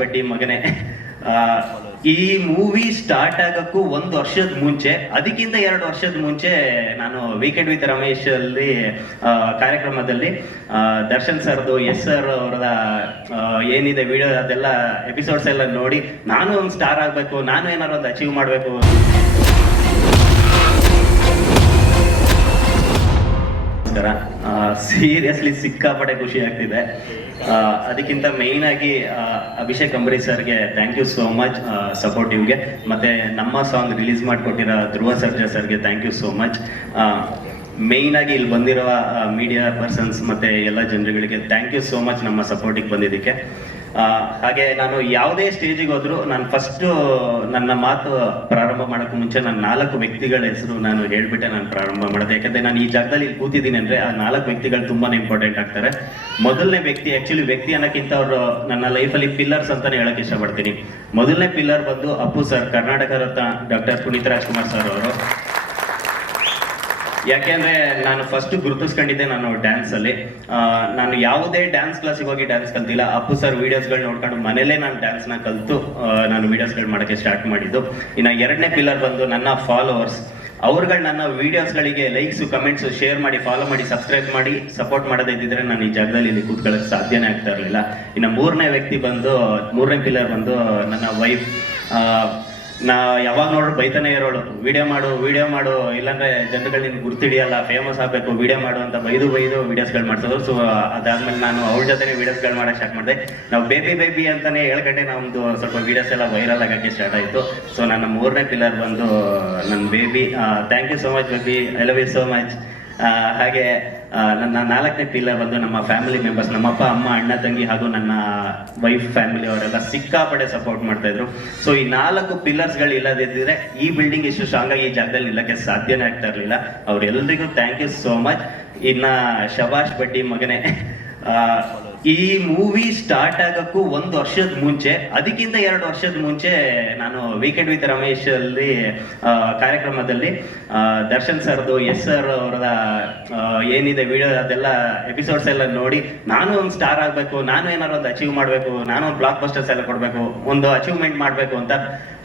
ಬಡ್ಡಿ ಮಗನೇ. ಈ ಮೂವಿ ಸ್ಟಾರ್ಟ್ ಆಗಕ್ಕೂ ಒಂದು ವರ್ಷದ ಮುಂಚೆ, ಅದಕ್ಕಿಂತ ಎರಡು ವರ್ಷದ ಮುಂಚೆ ನಾನು ವೀಕೆಂಡ್ ವಿತ್ ರಮೇಶ್ ಅಲ್ಲಿ ಕಾರ್ಯಕ್ರಮದಲ್ಲಿ ದರ್ಶನ್ ಸರ್ದು, ಎಸ್ ಸರ್ ಅವರ ಏನಿದೆ ವಿಡಿಯೋ ಅದೆಲ್ಲ ಎಪಿಸೋಡ್ಸ್ ಎಲ್ಲ ನೋಡಿ, ನಾನು ಒಂದು ಸ್ಟಾರ್ ಆಗಬೇಕು, ನಾನು ಏನಾದ್ರು ಒಂದು ಅಚೀವ್ ಮಾಡಬೇಕು. ಸೀರಿಯಸ್ಲಿ ಸಿಕ್ಕಾಪಟ್ಟೆ ಖುಷಿ ಆಗ್ತಿದೆ. ಅದಕ್ಕಿಂತ ಮೇಯ್ನ್ ಆಗಿ ಅಭಿಷೇಕ್ ಅಂಬರೀಶ್ ಸರ್ಗೆ ಥ್ಯಾಂಕ್ ಯು ಸೋ ಮಚ್ ಸಪೋರ್ಟಿವ್ಗೆ ಮತ್ತೆ ನಮ್ಮ ಸಾಂಗ್ ರಿಲೀಸ್ ಮಾಡಿಕೊಟ್ಟಿರೋ ಧ್ರುವ ಸರ್ಜಾ ಸರ್ಗೆ thank you so much main ಆಗಿ ಇಲ್ಲಿ ಬಂದಿರುವ ಮೀಡಿಯಾ ಪರ್ಸನ್ಸ್ ಮತ್ತೆ ಎಲ್ಲ ಜನರುಗಳಿಗೆ ಥ್ಯಾಂಕ್ ಯು ಸೋ ಮಚ್ ನಮ್ಮ ಸಪೋರ್ಟಿಗೆ ಬಂದಿದ್ದಕ್ಕೆ. ಹಾಗೆ ನಾನು ಯಾವುದೇ ಸ್ಟೇಜಿಗೆ ಹೋದ್ರು ನಾನು ಫಸ್ಟ್ ನನ್ನ ಮಾತು ಪ್ರಾರಂಭ ಮಾಡೋಕೆ ಮುಂಚೆ ನಾನು ನಾಲ್ಕು ವ್ಯಕ್ತಿಗಳ ಹೆಸರು ನಾನು ಹೇಳ್ಬಿಟ್ಟೆ ನಾನು ಪ್ರಾರಂಭ ಮಾಡೋದು. ಯಾಕಂದ್ರೆ ನಾನು ಈ ಜಾಗದಲ್ಲಿ ಇಲ್ಲಿ ಕೂತಿದ್ದೀನಿ ಅಂದ್ರೆ ಆ ನಾಲ್ಕು ವ್ಯಕ್ತಿಗಳು ತುಂಬಾ ಇಂಪಾರ್ಟೆಂಟ್ ಆಗ್ತಾರೆ. ಮೊದಲನೇ ವ್ಯಕ್ತಿ ಆಕ್ಚುಲಿ ವ್ಯಕ್ತಿ ಅನ್ನೋಕ್ಕಿಂತ ಅವರು ನನ್ನ ಲೈಫಲ್ಲಿ ಪಿಲ್ಲರ್ಸ್ ಅಂತಾನೆ ಹೇಳೋಕೆ ಇಷ್ಟಪಡ್ತೀನಿ. ಮೊದಲನೇ ಪಿಲ್ಲರ್ ಬಂದು Appu sir Karnataka Ratna doctor Puneeth Rajkumar sir ಅವರು. ಯಾಕೆಂದ್ರೆ ನಾನು ಫಸ್ಟ್ ಗುರುತಿಸ್ಕೊಂಡಿದ್ದೆ ನಾನು ಡ್ಯಾನ್ಸ್ ಅಲ್ಲಿ. ನಾನು ಯಾವುದೇ ಡ್ಯಾನ್ಸ್ ಕ್ಲಾಸಿಗೆ ಹೋಗಿ ಡ್ಯಾನ್ಸ್ ಕಲ್ತಿಲ್ಲ. ಅಪ್ಪು ಸರ್ ವಿಡಿಯೋಸ್ಗಳು ನೋಡ್ಕೊಂಡು ಮನೇಲೆ ನಾನು ಡ್ಯಾನ್ಸ್ನ ಕಲ್ತು ನಾನು ವಿಡಿಯೋಸ್ಗಳು ಮಾಡಕ್ಕೆ ಸ್ಟಾರ್ಟ್ ಮಾಡಿದ್ದು. ಇನ್ನು ಎರಡನೇ ಪಿಲ್ಲರ್ ಬಂದು ನನ್ನ ಫಾಲೋವರ್ಸ್ ಅವ್ರುಗಳು ನನ್ನ ವಿಡಿಯೋಸ್ಗಳಿಗೆ ಲೈಕ್ಸ್ ಕಮೆಂಟ್ಸ್ ಶೇರ್ ಮಾಡಿ ಫಾಲೋ ಮಾಡಿ ಸಬ್ಸ್ಕ್ರೈಬ್ ಮಾಡಿ ಸಪೋರ್ಟ್ ಮಾಡದೇ ಇದ್ದಿದ್ರೆ ನಾನು ಈ ಜಾಗದಲ್ಲಿ ಇಲ್ಲಿ ಕೂತ್ಕೊಳ್ಳೋಕೆ ಸಾಧ್ಯನೇ ಆಗ್ತಾ ಇರಲಿಲ್ಲ. ಇನ್ನು ಮೂರನೇ ವ್ಯಕ್ತಿ ಬಂದು, ಮೂರನೇ ಪಿಲ್ಲರ್ ಬಂದು ನನ್ನ ವೈಫ್ ನಾ ಯಾವಾಗ ನೋಡ್ರು ಬೈತಾನೆ ಇರೋಳು. ವಿಡಿಯೋ ಮಾಡು ವಿಡಿಯೋ ಮಾಡು, ಇಲ್ಲಾಂದ್ರೆ ಜನರುಗಳು ನಿನ್ ಗುರ್ತಿಡಿಯಲ್ಲ ಫೇಮಸ್ ಆಗ್ಬೇಕು, ವಿಡಿಯೋ ಮಾಡು ಅಂತ ಬೈದು ಬೈದು ವಿಡಿಯೋಸ್ಗಳು ಮಾಡ್ಸೋದು. ಸೊ ಅದಾದ್ಮೇಲೆ ನಾನು ಅವ್ರ ಜೊತೆ ವಿಡಿಯೋಸ್ಗಳು ಮಾಡಕ್ ಸ್ಟಾರ್ಟ್ ಮಾಡಿದೆ. ನಾವು ಬೇಬಿ ಬೇಬಿ ಅಂತಾನೆ ಹೇಳ್ಕೊಂಡೆ ನಮ್ದು ಸ್ವಲ್ಪ ವಿಡಿಯೋಸ್ ಎಲ್ಲ ವೈರಲ್ ಆಗಕ್ಕೆ ಸ್ಟಾರ್ಟ್ ಆಯ್ತು. ಸೊ ನನ್ನ ಮೂರನೇ ಪಿಲ್ಲರ್ ಬಂದು ನನ್ನ baby. Thank you so much baby. I love you so much ಹಾಗೆ ನನ್ನ ನಾಲ್ಕನೇ ಪಿಲ್ಲರ್ ಬಂದು ನಮ್ಮ ಫ್ಯಾಮಿಲಿ ಮೆಂಬರ್ಸ್ ನಮ್ಮ ಅಪ್ಪ ಅಮ್ಮ, ಅಣ್ಣ, ತಂಗಿ ಹಾಗೂ ನನ್ನ ವೈಫ್ ಫ್ಯಾಮಿಲಿ ಅವರೆಲ್ಲ ಸಿಕ್ಕಾಪಡೆ ಸಪೋರ್ಟ್ ಮಾಡ್ತಾ ಇದ್ರು. ಸೊ ಈ ನಾಲ್ಕು ಪಿಲ್ಲರ್ಸ್ಗಳು ಇಲ್ಲದಿದ್ದರೆ ಈ ಬಿಲ್ಡಿಂಗ್ ಇಷ್ಟು ಸ್ಟ್ರಾಂಗ್ ಆಗಿ ಈ ಜಾಗದಲ್ಲಿ ನಿಲ್ಲಕ್ಕೆ ಸಾಧ್ಯನೇ ಆಗ್ತಾ ಇರಲಿಲ್ಲ. ಅವರೆಲ್ಲರಿಗೂ ಥ್ಯಾಂಕ್ ಯು ಸೋ ಮಚ್ ಇನ್ನ ಶಬಾಷ್ ಬಡ್ಡಿ ಮಗನೇ ಈ ಮೂವಿ ಸ್ಟಾರ್ಟ್ ಆಗಕ್ಕೂ ಒಂದು ವರ್ಷದ ಮುಂಚೆ, ಅದಕ್ಕಿಂತ ಎರಡು ವರ್ಷದ ಮುಂಚೆ ನಾನು ವೀಕೆಂಡ್ ವಿತ್ ರಮೇಶ್ ಅಲ್ಲಿ ಕಾರ್ಯಕ್ರಮದಲ್ಲಿ ದರ್ಶನ್ ಸರ್ದು, ಎಸ್ ಸರ್ ಅವರ ಏನಿದೆ ವಿಡಿಯೋ ಅದೆಲ್ಲ ಎಪಿಸೋಡ್ಸ್ ಎಲ್ಲ ನೋಡಿ, ನಾನು ಒಂದು ಸ್ಟಾರ್ ಆಗಬೇಕು, ನಾನು ಏನಾದ್ರು ಒಂದು ಅಚೀವ್ ಮಾಡಬೇಕು, ನಾನು ಒಂದು ಬ್ಲಾಕ್ ಬಸ್ಟರ್ಸ್ ಎಲ್ಲ ಕೊಡಬೇಕು, ಒಂದು ಅಚೀವ್ಮೆಂಟ್ ಮಾಡಬೇಕು ಅಂತ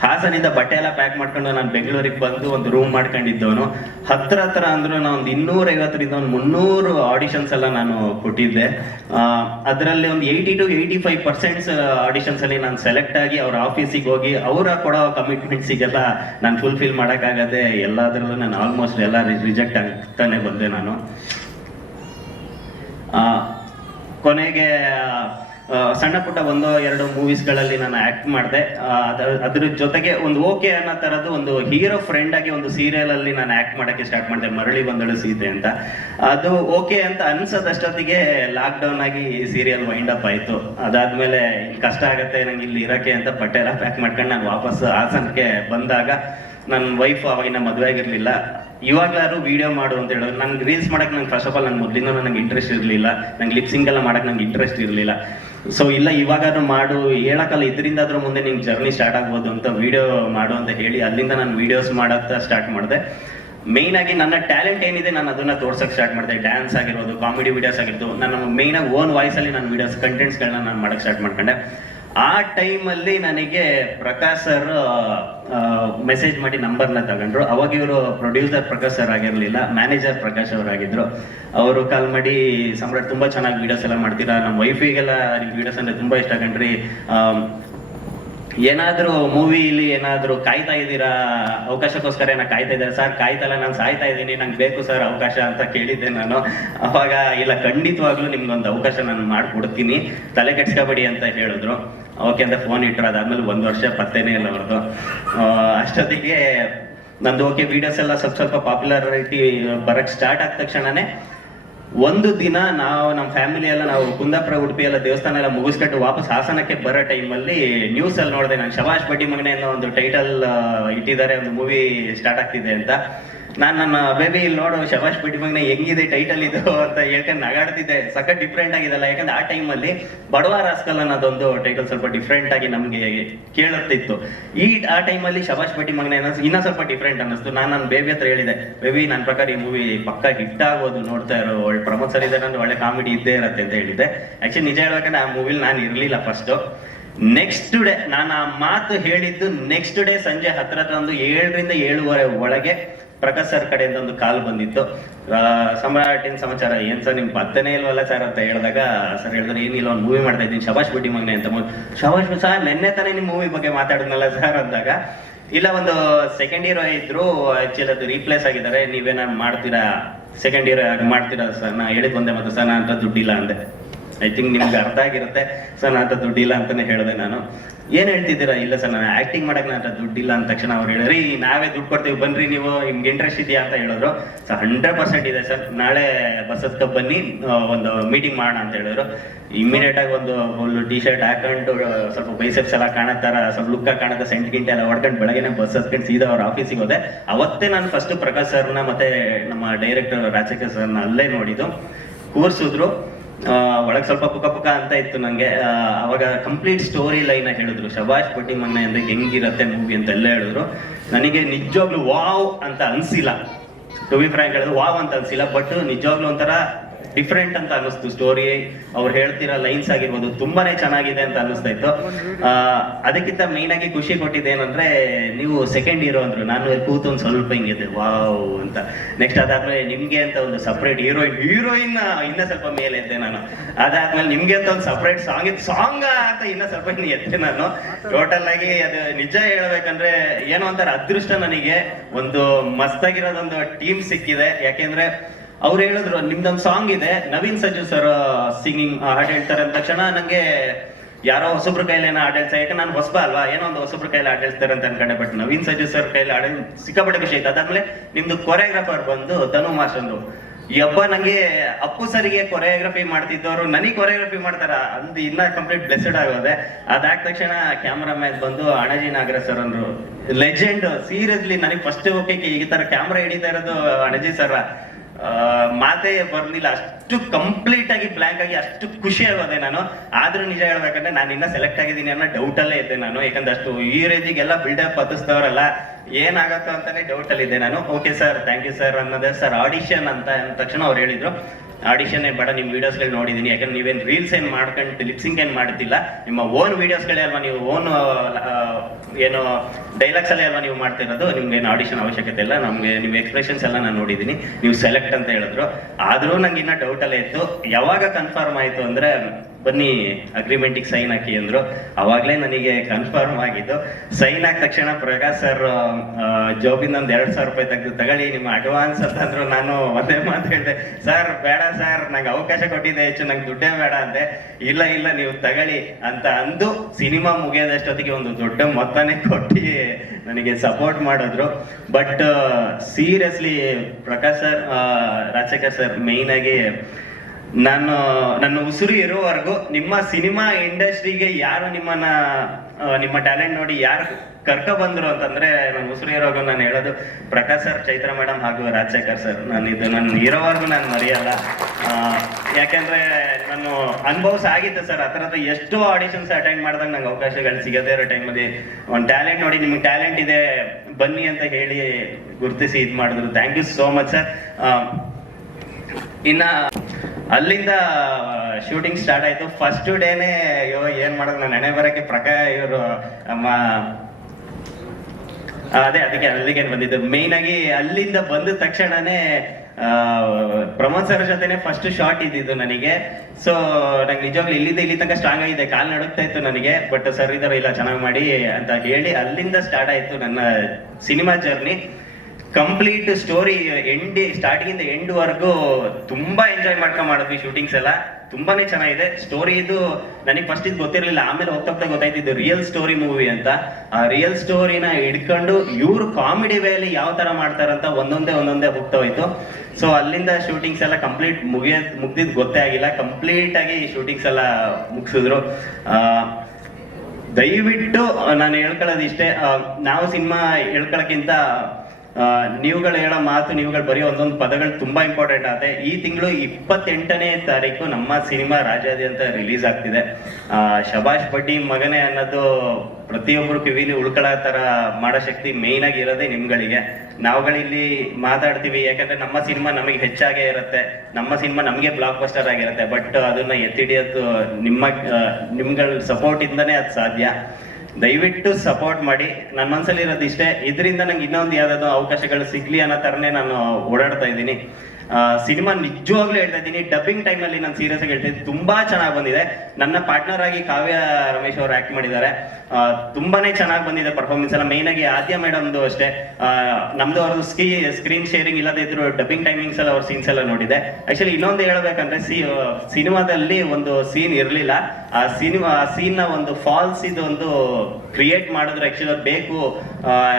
ಹಾಸನಿಂದ ಬಟ್ಟೆ ಎಲ್ಲ ಪ್ಯಾಕ್ ಮಾಡ್ಕೊಂಡು ನಾನು ಬೆಂಗಳೂರಿಗೆ ಬಂದು ಒಂದು ರೂಮ್ ಮಾಡ್ಕೊಂಡಿದ್ದವನು. ಹತ್ರ ಹತ್ರ ಅಂದ್ರೆ ನಾನು ಒಂದು ಇನ್ನೂರೈವತ್ತರಿಂದ ಒಂದು ಮುನ್ನೂರು ಆಡಿಷನ್ಸ್ ಎಲ್ಲ ನಾನು ಕೊಟ್ಟಿದ್ದೆ. ಅದರಲ್ಲಿ ಒಂದು eighty two eighty five percents auditions ಅಲ್ಲಿ ನಾನು ಸೆಲೆಕ್ಟ್ ಆಗಿ ಅವ್ರ ಆಫೀಸಿಗೆ ಹೋಗಿ ಅವರ ಕೊಡೋ ಕಮಿಟ್ಮೆಂಟ್ಸಿಗೆಲ್ಲ ನಾನು ಫುಲ್ಫಿಲ್ ಮಾಡೋಕ್ಕಾಗದೆ ಎಲ್ಲದರಲ್ಲೂ ನಾನು ಆಲ್ಮೋಸ್ಟ್ ಎಲ್ಲ ರಿಜೆಕ್ಟ್ ಆಗ್ತಾನೆ ಬಂದೆ ನಾನು. ಕೊನೆಗೆ ಸಣ್ಣ ಪುಟ್ಟ ಒಂದು, ಎರಡು ಮೂವೀಸ್ಗಳಲ್ಲಿ ನಾನು ಆಕ್ಟ್ ಮಾಡಿದೆ. ಅದರ ಜೊತೆಗೆ ಒಂದು ಓಕೆ ಅನ್ನೋ ತರದ್ದು ಒಂದು ಹೀರೋ ಫ್ರೆಂಡ್ ಆಗಿ ಒಂದು ಸೀರಿಯಲ್ ಅಲ್ಲಿ ನಾನು ಆಕ್ಟ್ ಮಾಡಕ್ಕೆ ಸ್ಟಾರ್ಟ್ ಮಾಡಿದೆ, ಮರಳಿ ಬಂದಳು ಸೀತೆ ಅಂತ. ಅದು ಓಕೆ ಅಂತ ಅನ್ಸದಷ್ಟೊತ್ತಿಗೆ ಲಾಕ್ ಡೌನ್ ಆಗಿ ಸೀರಿಯಲ್ ವೈಂಡ್ ಅಪ್ ಆಯ್ತು. ಅದಾದ್ಮೇಲೆ ಕಷ್ಟ ಆಗತ್ತೆ, ನಂಗೆ ಇಲ್ಲಿ ಇರಕ್ಕೆ ಅಂತ ಬಟ್ಟೆ ಪ್ಯಾಕ್ ಮಾಡ್ಕೊಂಡು ನಾನು ವಾಪಸ್ ಹಾಸನಕ್ಕೆ ಬಂದಾಗ ನನ್ನ ವೈಫ್ ಅವಾಗಿನ ಮದುವೆ ಆಗಿರಲಿಲ್ಲ. ಇವಾಗ್ಲಾರು ವಿಡಿಯೋ ಮಾಡು ಅಂತ ಹೇಳೋದು ನನ್ಗೆ ರೀಲ್ಸ್ ಮಾಡಕ್ ನಂಗೆ ಫಸ್ಟ್ ಆಫ್ ಆಲ್ ನನ್ನ ಮೊದ್ಲಿಂದ ನನಗೆ ಇಂಟ್ರೆಸ್ಟ್ ಇರಲಿಲ್ಲ. ನಂಗೆ ಲಿಪ್ಸಿಂಗ್ ಎಲ್ಲ ಮಾಡಕ್ ನಂಗೆ ಇಂಟ್ರೆಸ್ಟ್ ಇರಲಿಲ್ಲ. ಸೊ ಇಲ್ಲ, ಇವಾಗಾದ್ರೂ ಮಾಡು. ಹೇಳಕ್ಕಲ್ಲ ಇದರಿಂದ ಆದ್ರೂ ಮುಂದೆ ನಿಂಗೆ ಜರ್ನಿ ಸ್ಟಾರ್ಟ್ ಆಗ್ಬೋದು ಅಂತ ವಿಡಿಯೋ ಮಾಡು ಅಂತ ಹೇಳಿ ಅಲ್ಲಿಂದ ನಾನು ವಿಡಿಯೋಸ್ ಮಾಡತ್ತ ಸ್ಟಾರ್ಟ್ ಮಾಡಿದೆ. ಮೇಯ್ನ್ ಆಗಿ ನನ್ನ ಟ್ಯಾಲೆಂಟ್ ಏನಿದೆ ನಾನು ಅದನ್ನ ತೋರ್ಸಕ್ ಸ್ಟಾರ್ಟ್ ಮಾಡಿದೆ. ಡ್ಯಾನ್ಸ್ ಆಗಿರ್ಬೋದು ಕಾಮಿಡಿ ವಿಡಿಯೋಸ್ ಆಗಿರ್ಬೋದು. ನನ್ನ ಮೇಯ್ನ್ ಆಗಿ ಓನ್ ವಾಯ್ಸ್ ಅಲ್ಲಿ ನಾನು ವಿಡಿಯೋಸ್ ಕಂಟೆಂಟ್ಸ್ಗಳನ್ನ ನಾನು ಮಾಡಕ್ ಸ್ಟಾರ್ಟ್ ಮಾಡ್ಕೊಂಡೆ. ಆ ಟೈಮಲ್ಲಿ ನನಗೆ ಪ್ರಕಾಶ್ ಸರ್ ಮೆಸೇಜ್ ಮಾಡಿ ನಂಬರ್ನ ತಗೊಂಡ್ರು. ಅವಾಗ ಇವರು ಪ್ರೊಡ್ಯೂಸರ್ ಪ್ರಕಾಶ್ ಸರ್ ಆಗಿರಲಿಲ್ಲ ಮ್ಯಾನೇಜರ್ ಪ್ರಕಾಶ್ ಅವರಾಗಿದ್ರು ಅವರು ಕಾಲ್ ಮಾಡಿ ಸಮ್ರಾಟ್ ತುಂಬಾ ಚೆನ್ನಾಗಿ ವಿಡಿಯೋಸ್ ಎಲ್ಲ ಮಾಡ್ತೀರಾ? ನಮ್ಮ ವೈಫಿಗೆಲ್ಲ ನಿಮ್ ವೀಡಿಯೋಸ್ ಅಂದ್ರೆ ತುಂಬಾ ಇಷ್ಟ ಕಂಡ್ರಿ ಏನಾದರೂ ಮೂವಿ ಮೂವಿಲಿ ಏನಾದರೂ ಕಾಯ್ತಾ ಇದ್ದೀರಾ? ಅವಕಾಶಕ್ಕೋಸ್ಕರ ಏನೋ ಕಾಯ್ತಾ ಇದ್ದಾರೆ? ಸರ್ ಕಾಯ್ತಲ್ಲ ನಾನು ಸಾಯ್ತಾ ಇದ್ದೀನಿ. ನಂಗೆ ಬೇಕು ಸರ್ ಅವಕಾಶ ಅಂತ ಕೇಳಿದ್ದೆ ನಾನು. ಅವಾಗ, ಇಲ್ಲ, ಖಂಡಿತವಾಗ್ಲೂ ನಿಮ್ಗೊಂದು ಅವಕಾಶ ನಾನು ಮಾಡ್ಕೊಡ್ತೀನಿ. ತಲೆ ಕೆಡ್ಸ್ಕೊಬೇಡಿ ಅಂತ ಹೇಳಿದ್ರು. ಓಕೆ ಅಂತ ಫೋನ್ ಇಟ್ಟರು ಅದಾದ್ಮೇಲೆ ಒಂದು ವರ್ಷ ಪತ್ತೇನೇ ಇಲ್ಲ ಅವ್ರದ್ದು ಅಷ್ಟೊತ್ತಿಗೆ ನಂದು ಓಕೆ ವಿಡಿಯೋಸ್ ಎಲ್ಲ ಸ್ವಲ್ಪ ಸ್ವಲ್ಪ ಪಾಪ್ಯುಲಾರಿಟಿ ಬರಕ್ ಸ್ಟಾರ್ಟ್ ಆದ ತಕ್ಷಣನೇ ಒಂದು ದಿನ ನಾವು ನಮ್ಮ ಫ್ಯಾಮಿಲಿ ಎಲ್ಲ, ನಾವು ಕುಂದಾಪುರ, ಉಡುಪಿ ಎಲ್ಲ ದೇವಸ್ಥಾನ ಎಲ್ಲ ಮುಗಿಸ್ಕೊಂಡು ವಾಪಸ್ ಹಾಸನಕ್ಕೆ ಬರೋ ಟೈಮಲ್ಲಿ ನ್ಯೂಸ್ ಅಲ್ಲಿ ನೋಡಿದೆ ನಾನು ಶಬಾಷ್ ಬಡ್ಡಿ ಮಗನೆ ಅನ್ನೋ ಒಂದು ಟೈಟಲ್ ಇಟ್ಟಿದ್ದಾರೆ. ಒಂದು ಮೂವಿ ಸ್ಟಾರ್ಟ್ ಆಗ್ತಿದೆ ಅಂತ. ನಾನು ನನ್ನ ಬೇಬಿ ಇಲ್ಲಿ ನೋಡು, ಶಬಾಷ್ ಬಡ್ಡಿ ಮಗನೆ ಹೆಂಗಿದೆ ಟೈಟಲ್ ಇದು ಅಂತ ಹೇಳ್ಕೊಂಡು ನಗಾಡ್ತಿದ್ದೆ. ಸಖತ್ ಡಿಫ್ರೆಂಟ್ ಆಗಿದೆಲ್ಲ, ಯಾಕಂದ್ರೆ ಆ ಟೈಮಲ್ಲಿ ಬಡವ ರಾಸ್ಕಲ್ ಅನ್ನೋದೊಂದು ಟೈಟಲ್ ಸ್ವಲ್ಪ ಡಿಫ್ರೆಂಟ್ ಆಗಿ ನಮ್ಗೆ ಕೇಳುತ್ತಿತ್ತು. ಈ, ಆ ಟೈಮಲ್ಲಿ ಶಬಾಷ್ ಬಟ್ಟಿ ಮಗ್ನ ಅನ್ನೋ ಇನ್ನೂ ಸ್ವಲ್ಪ ಡಿಫ್ರೆಂಟ್ ಅನ್ನಿಸ್ತು. ನಾನು ನನ್ನ ಬೇಬಿ ಹತ್ರ ಹೇಳಿದೆ ಬೇಬಿ ನನ್ನ ಪ್ರಕಾರ ಈ ಮೂವಿ ಪಕ್ಕ ಹಿಟ್ ಆಗೋದು ನೋಡ್ತಾ ಇರೋ ಒಳ್ಳೆ ಪ್ರಮೋದ್ ಸರ್ ಇದ್ದಾರೆ ಅಂದ್ರೆ ಒಳ್ಳೆ ಕಾಮಿಡಿ ಇದ್ದೇ ಇರತ್ತೆ ಅಂತ ಹೇಳಿದ್ದೆ ಆಕ್ಚುಲಿ ನಿಜ ಹೇಳ್ಬೇಕಂದ್ರೆ ಆ ಮೂವಿಲಿ ನಾನು ಇರ್ಲಿಲ್ಲ ಫಸ್ಟ್ ನೆಕ್ಸ್ಟ್ ಡೇ ನಾನು ಆ ಮಾತು ಹೇಳಿದ್ದು ನೆಕ್ಸ್ಟ್ ಡೇ ಸಂಜೆ ಹತ್ರ ಹತ್ರ ಒಂದು ಏಳರಿಂದ ಏಳುವರೆ ಒಳಗೆ. ಪ್ರಕಾಶ್ ಸರ್ ಕಡೆಯಿಂದ ಒಂದು ಕಾಲ್ ಬಂದಿತ್ತು. ಸಮ್ರಾಟಿನ ಸಮಾಚಾರ ಏನ್ ಸರ್ ನಿಮ್ ಪತ್ತನೇ ಇಲ್ವಲ್ಲ ಸರ್ ಅಂತ ಹೇಳಿದಾಗ, ಸರ್ ಹೇಳಿದ್ರು ಏನಿಲ್ಲ ಒಂದು ಮೂವಿ ಮಾಡ್ತಾ ಇದ್ದೀನಿ, ಶಬಾಷ್ ಬಿಡಿ ಮಗನೆ ಅಂತ ಶಬಾಷ್ ಸರ್, ನಿನ್ನೆ ತಾನೇ ನಿಮ್ ಮೂವಿ ಬಗ್ಗೆ ಮಾತಾಡಿದ್ನಲ್ಲ ಸರ್ ಅಂದಾಗ, ಇಲ್ಲ, ಒಂದು ಸೆಕೆಂಡ್ ಇಯರ್ ಇದ್ರು, ಆಕ್ಚುಲಿ ಅದು ರೀಪ್ಲೇಸ್ ಆಗಿದ್ದಾರೆ ನೀವೇನ ಮಾಡ್ತೀರಾ? ಸೆಕೆಂಡ್ ಇಯರ್ ಮಾಡ್ತೀರಾ ಸರ್? ನಾ ಹೇಳಿದ್ ಬಂದೆ ಮತ್ತೆ ಸರ್, ನಾ ಅಂತ ದುಡ್ಡಿಲ್ಲ ಅಂದೆ. ಐ ಥಿಂಕ್ ನಿಮ್ಗೆ ಅರ್ಥ ಆಗಿರುತ್ತೆ. ಸರ್, ನಾನು ಅಂತ ದುಡ್ಡಿಲ್ಲ ಅಂತಾನೆ ಹೇಳಿದೆ ನಾನು. ಏನ್ ಹೇಳ್ತಿದ್ದೀರಾ? ಇಲ್ಲ ಸರ್, ನಾನು ಆಕ್ಟಿಂಗ್ ಮಾಡಕ್ ನಾನು ಹತ್ರ ದುಡ್ಡಿಲ್ಲ ಅಂದ ತಕ್ಷಣ ಅವ್ರು ಹೇಳಿದ್ರಿ ನಾವೇ ದುಡ್ಡು ಕೊಡ್ತೀವಿ, ಬನ್ರಿ ನೀವು, ನಿಮ್ಗೆ ಇಂಟ್ರೆಸ್ಟ್ ಇದೆಯಾ? ಅಂತ ಹೇಳಿದ್ರು. ಸರ್ ಹಂಡ್ರೆಡ್ ಪರ್ಸೆಂಟ್ ಇದೆ ಸರ್. ನಾಳೆ ಬಸ್ ಹತ್ಕ ಬನ್ನಿ ಒಂದು ಮೀಟಿಂಗ್ ಮಾಡೋಣ ಅಂತ ಹೇಳಿದ್ರು. ಇಮಿಡಿಯೇಟ್ ಆಗಿ ಒಂದು ಫುಲ್ ಟಿ ಶರ್ಟ್ ಹಾಕೊಂಡು ಸ್ವಲ್ಪ ಬೈಸೆಪ್ಸ್ ಎಲ್ಲ ಕಾಣತ್ತಾರ ಸ್ವಲ್ಪ ಲುಕ್ ಕಾಣುತ್ತೆ ಸೆಂಟ್ ಗಿಂಟೆ ಎಲ್ಲ ಹೊಡ್ಕೊಂಡು ಬೆಳಗ್ಗೆ ಬಸ್ ಹತ್ಕೊಂಡು ಸೀದಾ ಅವ್ರ ಆಫೀಸಿಗೆ ಹೋದೆ. ಅವತ್ತೇ ನಾನು ಫಸ್ಟ್ ಪ್ರಕಾಶ್ ಸರ್ನ ಮತ್ತೆ ನಮ್ಮ ಡೈರೆಕ್ಟರ್ ರಾಜಕೇಶ್ ಸರ್ನ ಅಲ್ಲೇ ನೋಡಿದ್ದು. ಕೂರ್ಸಿದ್ರು. ಒಳಗೆ ಸ್ವಲ್ಪ ಪುಕ ಪುಕ ಅಂತ ಇತ್ತು ನಂಗೆ. ಆ, ಅವಾಗ ಕಂಪ್ಲೀಟ್ ಸ್ಟೋರಿ ಲೈನ್ ಹೇಳಿದ್ರು. ಶಬಾಷ್ ಪಟ್ಟಿ ಮೊನ್ನೆ ಅಂದ್ರೆ ಹೆಂಗಿರತ್ತೆ ಮೂವಿ ಅಂತ ಎಲ್ಲ ಹೇಳಿದ್ರು. ನನಗೆ ನಿಜವಾಗ್ಲೂ ವಾವ್ ಅಂತ ಅನ್ಸಿಲ್ಲ. ಟು ಬಿ ಫ್ರಾಂಕ್ ಹೇಳಿದ್ರು ವಾವ್ ಅಂತ ಅನ್ಸಿಲ್ಲ ಬಟ್ ನಿಜವಾಗ್ಲೂ ಒಂಥರ ಡಿಫ್ರೆಂಟ್ ಅಂತ ಅನ್ನಿಸ್ತು ಸ್ಟೋರಿ ಅವ್ರು ಹೇಳ್ತಿರೋ ಲೈನ್ಸ್ ಆಗಿರ್ಬೋದು ತುಂಬಾನೇ ಚೆನ್ನಾಗಿದೆ ಅಂತ ಅನ್ನಿಸ್ತಾ ಇತ್ತು. ಅದಕ್ಕಿಂತ ಮೇನ್ ಆಗಿ ಖುಷಿ ಕೊಟ್ಟಿದ್ದು ಏನಂದ್ರೆ ನೀವು ಸೆಕೆಂಡ್ ಹೀರೋ ಅಂದ್ರು. ನಾನು ಕೂತು ಒಂದು ಸ್ವಲ್ಪ ಹಿಂಗಿದೆ ವಾವ್ ಅಂತ. ನೆಕ್ಸ್ಟ್ ಅದಾದ್ಮೇಲೆ ನಿಮ್ಗೆ ಅಂತ ಒಂದು ಸಪ್ರೇಟ್ ಹೀರೋಯಿನ್ ಹೀರೋಯಿನ್ ಇನ್ನ ಸ್ವಲ್ಪ ಮೇಲೆ ಇದ್ದೆ ನಾನು. ಅದಾದ್ಮೇಲೆ ನಿಮ್ಗೆ ಅಂತ ಒಂದು ಸಪ್ರೇಟ್ ಸಾಂಗ್ ಇದ್ ಸಾಂಗ್ ಅಂತ ಇನ್ನ ಸ್ವಲ್ಪ ಎತ್ತೆ ಎದ್ದೆ ನಾನು. ಟೋಟಲ್ ಆಗಿ ಅದು ನಿಜ ಹೇಳ್ಬೇಕಂದ್ರೆ ಏನೋ ಒಂಥರ ಅದೃಷ್ಟ ನನಗೆ. ಒಂದು ಮಸ್ತಾಗಿರೋದೊಂದು ಟೀಮ್ ಸಿಕ್ಕಿದೆ. ಯಾಕೆಂದ್ರೆ ಅವ್ರು ಹೇಳಿದ್ರು, ನಿಮ್ದೊಂದು ಸಾಂಗ್ ಇದೆ, ನವೀನ್ ಸಜ್ಜು ಸರ್ ಸಿಂಗಿಂಗ್ ಹಾಡು ಹೇಳ್ತಾರೆ ಅಂದ ತಕ್ಷಣ ನಂಗೆ ಯಾರೋ ಹೊಸಬ್ರ ಕೈಲಿ ಏನೋ ಹಾಡು ಹೇಳ್ತಾ ಯಾಕೆ ನಾನು ಹೊಸಬ ಅಲ್ವಾ, ಏನೋ ಒಂದು ಹೊಸಬ್ರ ಕೈಲಿ ಆಡಳಿಸ್ತಾರೆ ಅಂತ ಅನ್ಕೊಂಡೆ ಬಟ್ ನವೀನ್ ಸಜ್ಜು ಸರ್ ಕೈಲಿ ಆಡ ಸಿಕ್ಕಾಪಟ್ಟೆ ಖುಷಿ ಆಯ್ತು. ಅದಾದ್ಮೇಲೆ ನಿಮ್ದು ಕೊರಿಯೋಗ್ರಾಫರ್ ಬಂದು ಧನು ಮಾಸ್ಟರ್ ಈ ಹಬ್ಬ ನಂಗೆ ಅಪ್ಪು ಸರಿಗೆ ಕೊರಿಯೋಗ್ರಫಿ ಮಾಡ್ತಿದ್ದವರು, ನನಗೆ ಕೊರಿಯೋಗ್ರಫಿ ಮಾಡ್ತಾರ, ಅಂದ್ ಇನ್ನ ಕಂಪ್ಲೀಟ್ ಬ್ಲೆಸ್ಡ್ ಆಗೋದೆ. ಅದಾದ ತಕ್ಷಣ ಕ್ಯಾಮ್ರಾಮ್ಯಾನ್ ಬಂದು ಅಣಜಿ ನಾಗರ ಸರ್ ಅಂದ್ರು. ಲೆಜೆಂಡ್ ಸೀರಿಯಸ್ಲಿ ನನಗೆ ಫಸ್ಟ್ ಓಕೆ ಈ ತರ ಕ್ಯಾಮ್ರಾ ಹಿಡಿತಾ ಇರೋದು ಅಣಜಿ ಸರ್ ಮಾತೇ ಬರ್ಲಿಲ್ಲ. ಅಷ್ಟು ಕಂಪ್ಲೀಟ್ ಆಗಿ ಬ್ಲಾಂಕ್ ಆಗಿ ಅಷ್ಟು ಖುಷಿ ಆಗೋದೆ ನಾನು. ಆದ್ರೂ ನಿಜ ಹೇಳ್ಬೇಕಂದ್ರೆ ನಾನು ಇನ್ನ ಸೆಲೆಕ್ಟ್ ಆಗಿದ್ದೀನಿ ಅನ್ನೋ ಡೌಟ್ ಅಲ್ಲೇ ಇದ್ದೆ ನಾನು. ಯಾಕಂದ್ರೆ ಅಷ್ಟು ಈ ರೇಜಿಗೆಲ್ಲ ಬಿಲ್ಡಪ್ ಹತ್ತಿಸ್ತವ್ರಲ್ಲ ಏನಾಗತ್ತೋ ಅಂತಾನೆ ಡೌಟ್ ಅಲ್ಲಿ ಇದ್ದೆ ನಾನು. Okay sir thank you sir ಅನ್ನೋದೇ ಸರ್ ಆಡಿಷನ್ ಅಂತ ಅಂದ ತಕ್ಷಣ ಅವ್ರು ಹೇಳಿದ್ರು. ಆಡಿಷನ್ ಬೇಡ, ನಿಮ್ ವಿಡಿಯೋಸ್ಗಳು ನೋಡಿದೀನಿ. ಯಾಕಂದ್ರೆ ನೀವೇನು ರೀಲ್ಸ್ ಏನ್ ಮಾಡ್ಕೊಂಡು ಲಿಪ್ಸಿಂಗ್ ಏನ್ ಮಾಡ್ತಿಲ್ಲ, ನಿಮ್ಮ ಓನ್ ವಿಡಿಯೋಸ್ಗಳೇ ಅಲ್ವಾ ನೀವು ಓನ್ ಏನು ಡೈಲಾಗ್ಸ್ ಅಲ್ಲೇ ಅಲ್ವಾ ನೀವು ಮಾಡ್ತಿರೋದು ನಿಮ್ಗೆ ಏನು ಆಡಿಷನ್ ಅವಶ್ಯಕತೆ ಇಲ್ಲ. ನಮಗೆ ನಿಮ್ಮ ಎಕ್ಸ್ಪ್ರೆಷನ್ಸ್ ಎಲ್ಲ ನಾನು ನೋಡಿದ್ದೀನಿ ನೀವು ಸೆಲೆಕ್ಟ್ ಅಂತ ಹೇಳಿದ್ರು. ಆದರೂ ನಂಗೆ ಇನ್ನ ಡೌಟ್ ಅಲ್ಲೇ ಇತ್ತು. ಯಾವಾಗ ಕನ್ಫರ್ಮ್ ಆಯ್ತು ಅಂದ್ರೆ ಬನ್ನಿ ಅಗ್ರಿಮೆಂಟಿಗೆ ಸೈನ್ ಹಾಕಿ ಅಂದ್ರು. ಅವಾಗ್ಲೇ ನನಗೆ ಕನ್ಫರ್ಮ್ ಆಗಿದ್ದು ಸೈನ್ ಹಾಕಿದ ತಕ್ಷಣ ಪ್ರಕಾಶ್ ಸರ್ ಜಾಬಿಂದ ಒಂದ್ ಎರಡ್ ಸಾವಿರ ರೂಪಾಯಿ ತೆಗೆದು ತಗೊಳ್ಳಿ, ನಿಮ್ಮ ಅಡ್ವಾನ್ಸ್ ಅಂತ ಅಂದ್ರು ನಾನು ಒಂದೇ ಮಾತು ಹೇಳಿದೆ ಸರ್ ಬೇಡ ಸರ್ ನಂಗೆ ಅವಕಾಶ ಕೊಟ್ಟಿದ್ದೆ ಹೆಚ್ಚು, ನಂಗೆ ದುಡ್ಡೇ ಬೇಡ ಅಂದೆ. ಇಲ್ಲ ಇಲ್ಲ, ನೀವು ತಗೊಳ್ಳಿ ಅಂತ ಅಂದು ಸಿನಿಮಾ ಮುಗಿಯೋದಷ್ಟೊತ್ತಿಗೆ ಒಂದು ದೊಡ್ಡ ಮೊತ್ತನೇ ಕೊಟ್ಟು ನನಗೆ ಸಪೋರ್ಟ್ ಮಾಡಿದ್ರು. But seriously Prakash sir Rajashekar sir main ಆಗಿ ನಾನು, ನನ್ನ ಉಸಿರು ಇರೋವರೆಗೂ ನಿಮ್ಮ ಸಿನಿಮಾ ಇಂಡಸ್ಟ್ರಿಗೆ ಯಾರು ನಿಮ್ಮನ್ನ ನಿಮ್ಮ ಟ್ಯಾಲೆಂಟ್ ನೋಡಿ ಯಾರು ಕರ್ಕ ಬಂದ್ರು ಅಂತಂದ್ರೆ ನನ್ನ ಉಸಿರು ಇರೋವರೆಗೂ ನಾನು ಹೇಳೋದು ಪ್ರಕಾಶ್ ಸರ್, ಚೈತ್ರ ಮೇಡಮ್ ಹಾಗೂ ರಾಜಶೇಖರ್ ಸರ್. ನಾನು ಇದು ನನ್ನ ಇರೋವರೆಗೂ ನಾನು ಮರೆಯಲ್ಲ. ಯಾಕಂದ್ರೆ ಯಾಕೆಂದ್ರೆ ನಾನು ಅನುಭವಿಸ ಆಗಿತ್ತು ಸರ್. ಆ ಥರದ ಎಷ್ಟೋ ಆಡಿಷನ್ಸ್ ಅಟೆಂಡ್ ಮಾಡಿದಾಗ ನಂಗೆ ಅವಕಾಶಗಳು ಸಿಗದೇ ಇರೋ ಟೈಮಲ್ಲಿ ಒಂದು ಟ್ಯಾಲೆಂಟ್ ನೋಡಿ, ನಿಮ್ಗೆ ಟ್ಯಾಲೆಂಟ್ ಇದೆ, ಬನ್ನಿ ಅಂತ ಹೇಳಿ ಗುರುತಿಸಿ ಇದು ಮಾಡಿದ್ರು. Thank you so much sir ಇನ್ನ ಅಲ್ಲಿಂದ ಶೂಟಿಂಗ್ ಸ್ಟಾರ್ಟ್ ಆಯ್ತು. ಫಸ್ಟ್ ಡೇನೆ ಅಯ್ಯೋ, ಏನ್ ಮಾಡೋದು? ನಾನು ನೆನೆ ಬರಕ್ಕೆ ಪ್ರಕಾರ ಇವರು ಅದೇ, ಅದಕ್ಕೆ ಅಲ್ಲಿಗೆ ಬಂದಿದ್ದು? ಮೇನ್ ಆಗಿ ಅಲ್ಲಿಂದ ಬಂದ ತಕ್ಷಣನೇ ಪ್ರಮೋದ್ ಸರ್ ಜೊತೆನೆ ಫಸ್ಟ್ ಶಾಟ್ ಇದ್ದಿದ್ದು ನನಗೆ. ಸೊ ನಂಗೆ ನಿಜವಾಗ್ಲೂ ಇಲ್ಲಿಂದ ಇಲ್ಲಿ ತನಕ ಸ್ಟ್ರಾಂಗ್ ಆಗಿದೆ. ಕಾಲ್ ನಡುಕ್ತಾ ಇತ್ತು ನನಗೆ ಬಟ್ ಸರ್ ಇದಾರೆ, ಇಲ್ಲ, ಚೆನ್ನಾಗಿ ಮಾಡಿ ಅಂತ ಹೇಳಿ ಅಲ್ಲಿಂದ ಸ್ಟಾರ್ಟ್ ಆಯ್ತು ನನ್ನ cinema journey complete story end starting ಇಂದ ಎಂಡ್ ವರ್ಗೂ ತುಂಬಾ ಎಂಜಾಯ್ ಮಾಡ್ಕೊಂಡ್ ಮಾಡಿದ್ವಿ ಶೂಟಿಂಗ್ಸ್ ಎಲ್ಲ. ತುಂಬಾನೇ ಚೆನ್ನಾಗಿದೆ. ಸ್ಟೋರಿ ಇದು ನನಗೆ ಫಸ್ಟ್ ಇದು ಗೊತ್ತಿರಲಿಲ್ಲ. ಆಮೇಲೆ ಹೋಗ್ತಾ ಹೋಗ್ತಾ ಗೊತ್ತಾಯ್ತಿದ್ದು ರಿಯಲ್ ಸ್ಟೋರಿ ಮೂವಿ ಅಂತ. ಆ ರಿಯಲ್ ಸ್ಟೋರಿನ ಹಿಡ್ಕೊಂಡು ಇವ್ರು ಕಾಮಿಡಿ ವೇಲಿ ಯಾವ ತರ ಮಾಡ್ತಾರಂತ ಒಂದೊಂದೇ ಒಂದೊಂದೇ ಹೋಗ್ತಾ ಹೋಯ್ತು ಸೊ ಅಲ್ಲಿಂದ ಶೂಟಿಂಗ್ಸ್ ಎಲ್ಲ ಕಂಪ್ಲೀಟ್ ಮುಗಿಯ, ಮುಗ್ದಿದ್ ಗೊತ್ತೇ ಆಗಿಲ್ಲ. ಕಂಪ್ಲೀಟ್ ಆಗಿ ಶೂಟಿಂಗ್ಸ್ ಎಲ್ಲ ಮುಗಿಸಿದ್ರು. ದಯವಿಟ್ಟು ನಾನು ಹೇಳ್ಕೊಳ್ಳೋದು ಇಷ್ಟೇ. ನಾವು ಸಿನಿಮಾ ಹೇಳ್ಕೊಳಕ್ಕಿಂತ ನೀವುಗಳು ಹೇಳೋ ಮಾತು, ನೀವುಗಳು ಬರೀ ಒಂದೊಂದು ಪದಗಳು ತುಂಬಾ ಇಂಪಾರ್ಟೆಂಟ್ ಆಗುತ್ತೆ. ಈ ತಿಂಗಳು ಇಪ್ಪತ್ತೆಂಟನೇ ತಾರೀಕು ನಮ್ಮ ಸಿನಿಮಾ ರಾಜ್ಯಾದ್ಯಂತ ರಿಲೀಸ್ ಆಗ್ತಿದೆ. ಶಬಾಷ್ ಬಡ್ಡಿ ಮಗನೇ ಅನ್ನೋದು ಪ್ರತಿಯೊಬ್ಬರು ಕಿವಿಲಿ ಉಳ್ಕೊಳ್ಳೋ ತರ ಮಾಡೋ ಶಕ್ತಿ ಮೇಯ್ನ್ ಆಗಿ ಇರೋದೇ ನಿಮ್ಗಳಿಗೆ. ನಾವುಗಳಿಲ್ಲಿ ಮಾತಾಡ್ತೀವಿ, ಯಾಕಂದ್ರೆ ನಮ್ಮ ಸಿನಿಮಾ ನಮಗೆ ಹೆಚ್ಚಾಗೇ ಇರುತ್ತೆ. ನಮ್ಮ ಸಿನಿಮಾ ನಮಗೆ ಬ್ಲಾಕ್ ಬಸ್ಟರ್ ಆಗಿರುತ್ತೆ. ಬಟ್ ಅದನ್ನ ಎತ್ತಿಡಿಯೋದು ನಿಮ್ಮ ನಿಮ್ಗಳ ಸಪೋರ್ಟ್ ಇಂದನೇ ಅದು ಸಾಧ್ಯ. ದಯವಿಟ್ಟು ಸಪೋರ್ಟ್ ಮಾಡಿ. ನನ್ನ ಮನಸ್ಸಲ್ಲಿ ಇರೋದು ಇಷ್ಟೇ. ಇದರಿಂದ ನಂಗೆ ಇನ್ನೊಂದು ಯಾವ್ದಾದ್ರು ಅವಕಾಶಗಳು ಸಿಗ್ಲಿ ಅನ್ನೋ ತರನೇ ನಾನು ಓಡಾಡ್ತಾ ಇದ್ದೀನಿ. ಸಿನಿಮಾ ನಿಜವಾಗ್ಲೂ ಹೇಳ್ತಾ ಇದ್ದೀನಿ. ಡಬ್ಬಿಂಗ್ ಟೈಮ್ ಅಲ್ಲಿ ನಾನು ಸೀರಿಯಸ್ ಆಗಿ ಹೇಳ್ತಾ ಇದ್ದೀನಿ. ತುಂಬಾ ಚೆನ್ನಾಗಿ ಬಂದಿದೆ. ನನ್ನ ಪಾರ್ಟ್ನರ್ ಆಗಿ ಕಾವ್ಯ ರಮೇಶ್ ಅವರು ಆಕ್ಟ್ ಮಾಡಿದ್ದಾರೆ. ತುಂಬಾನೇ ಚೆನ್ನಾಗಿ ಬಂದಿದೆ ಪರ್ಫಾರ್ಮೆನ್ಸ್ ಎಲ್ಲ. ಮೈನ್ ಆಗಿ ಆದ್ಯ ಮೇಡಮ್ದು ಅಷ್ಟೇ. ನಮ್ದು ಅವರು ಸ್ಕೀ ಸ್ಕ್ರೀನ್ ಶೇರಿಂಗ್ ಇಲ್ಲದೇ ಇದ್ರು ಡಬ್ಬಿಂಗ್ ಟೈಮಿಂಗ್ಸ್ ಎಲ್ಲ ಅವ್ರ ಸೀನ್ಸ್ ಎಲ್ಲ ನೋಡಿದೆ. ಆಕ್ಚುಲಿ ಇನ್ನೊಂದು ಹೇಳ್ಬೇಕಂದ್ರೆ ಸಿ ಸಿನಿಮಾದಲ್ಲಿ ಒಂದು ಸೀನ್ ಇರಲಿಲ್ಲ. ಆ ಸಿನಿಮಾ ಸೀನ್ನ ಒಂದು ಫಾಲ್ಸ್ ಇದೊಂದು ಕ್ರಿಯೇಟ್ ಮಾಡಿದ್ರೆ. ಆಕ್ಚುಲಿ ಬೇಕು.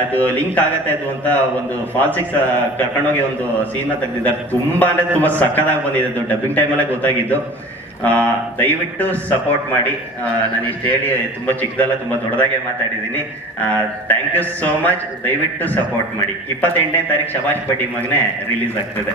ಅದು ಲಿಂಕ್ ಆಗತ್ತೆ ಅದು ಅಂತ ಒಂದು ಫಾಲ್ಸಿಗೆ ಕರ್ಕೊಂಡೋಗಿ ಒಂದು ಸೀನ್ ತೆಗೆದಿದ್ದಾರೆ. ತುಂಬಾ ಅಂದ್ರೆ ತುಂಬಾ ಸಕ್ಕದಾಗಿ ಬಂದಿದೆ ಅದು ಡಬ್ಬಿಂಗ್ ಟೈಮ್ ಅಲ್ಲೇ ಗೊತ್ತಾಗಿದ್ದು. ದಯವಿಟ್ಟು ಸಪೋರ್ಟ್ ಮಾಡಿ. ನಾನು ಇಷ್ಟು ಹೇಳಿ ತುಂಬಾ ಚಿಕ್ಕದಲ್ಲ, ತುಂಬಾ ದೊಡ್ಡದಾಗೆ ಮಾತಾಡಿದ್ದೀನಿ. ಥ್ಯಾಂಕ್ ಯು ಸೋ ಮಚ್ ದಯವಿಟ್ಟು ಸಪೋರ್ಟ್ ಮಾಡಿ. ಇಪ್ಪತ್ತೆಂಟನೇ ತಾರೀಕು ಶಬಾಷ್ ಪಟ್ಟಿ ಮಗನೇ ರಿಲೀಸ್ ಆಗ್ತದೆ.